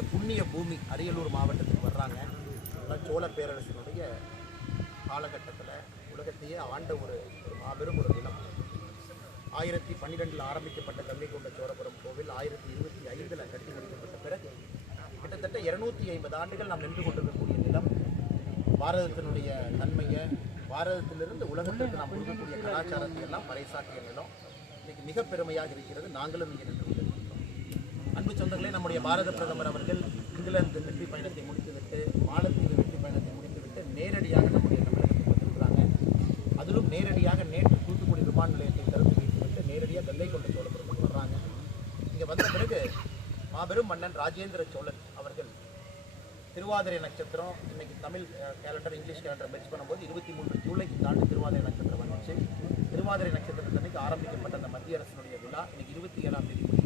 இந்த புண்ணிய பூமி அரியலூர் மாவட்டத்துக்கு வர்றாங்க. சோழ பேரரசினுடைய காலகட்டத்தில் உலகத்தையே ஆண்ட ஒரு ஒரு மாபெரும் ஒரு நிலம். ஆயிரத்தி பன்னிரெண்டில் ஆரம்பிக்கப்பட்ட கங்கை கொண்ட சோழபுரம் கோவில் ஆயிரத்தி இருபத்தி ஐந்தில் கட்டி முடிக்கப்பட்ட பிறகு கிட்டத்தட்ட இருநூத்தி ஐம்பது ஆண்டுகள் நாம் நின்று கொண்டிருக்கக்கூடிய நிலம். பாரதத்தினுடைய நன்மையை பாரதத்திலிருந்து உலகத்திற்கு நாம் கொடுக்கக்கூடிய கலாச்சாரத்தை எல்லாம் பறைசாற்றிய நிலம். இன்னைக்கு மிக பெருமையாக இருக்கிறது. நாங்களும் இங்கே நின்று கொண்டிருக்கிறோம். அன்பு சொந்தங்களே நம்முடைய பாரத பிரதமர் அவர்கள் இங்கிலாந்து வெற்றி பயணத்தை முடித்துவிட்டு மாலத்தீவு வெற்றி பயணத்தை முடித்துவிட்டு நேரடியாக நம்முடைய தமிழகத்துக்கு வந்திருக்கிறாங்க. அதிலும் நேரடியாக நேற்று தூத்துக்குடி விமான நிலையத்தை திறந்து வைத்துவிட்டு நேரடியாக வெள்ளை கொண்ட சோழபுரத்துக்கு வர்றாங்க. இங்கே வந்த பிறகு மாபெரும் மன்னன் ராஜேந்திர சோழன் அவர்கள் திருவாதிரை நட்சத்திரம் இன்னைக்கு Tamil calendar English calendar merge பண்ணும்போது இருபத்தி மூன்று ஜூலைக்கு தாண்டி திருவாதிரை நட்சத்திரம் வந்துச்சு. திருவாதிரை நட்சத்திரத்தன்னைக்கு ஆரம்பிக்கப்பட்ட அந்த மத்திய அரசினுடைய விழா இன்னைக்கு இருபத்தி ஏழாம் தேதி